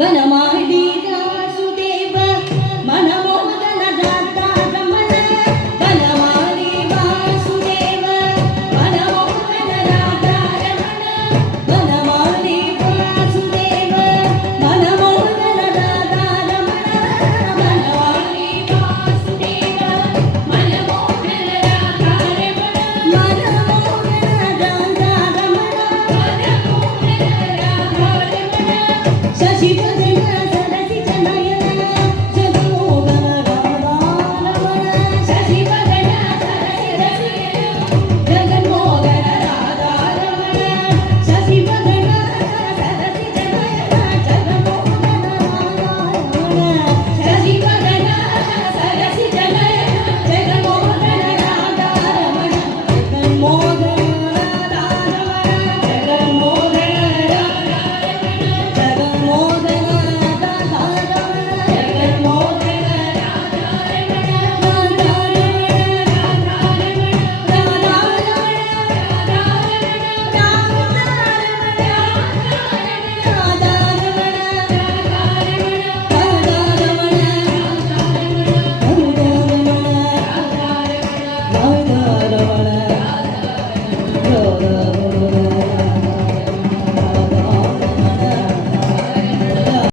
ವನಮಾಡಿ ವಾಸುದೇವ ಮನಮೋಹನ ಜಾತ ರಮಣ ವನಮಾಡಿ ವಾಸುದೇವ ಮನಮೋಹನ ರಾಧ ರಮಣ ವನಮಾಡಿ ವಾಸುದೇವ ಮನಮೋಹನ ರಾಧ ರಮಣ ವನಮಾಡಿ ವಾಸುದೇವ ಮನಮೋಹನ ರಾಧ ರಮಣ ಮನಮೋಹನ ರಾಧ ರಮಣ ಮನಮೋಹನ ರಾಧ ರಮಣ ಶಶಿ Oh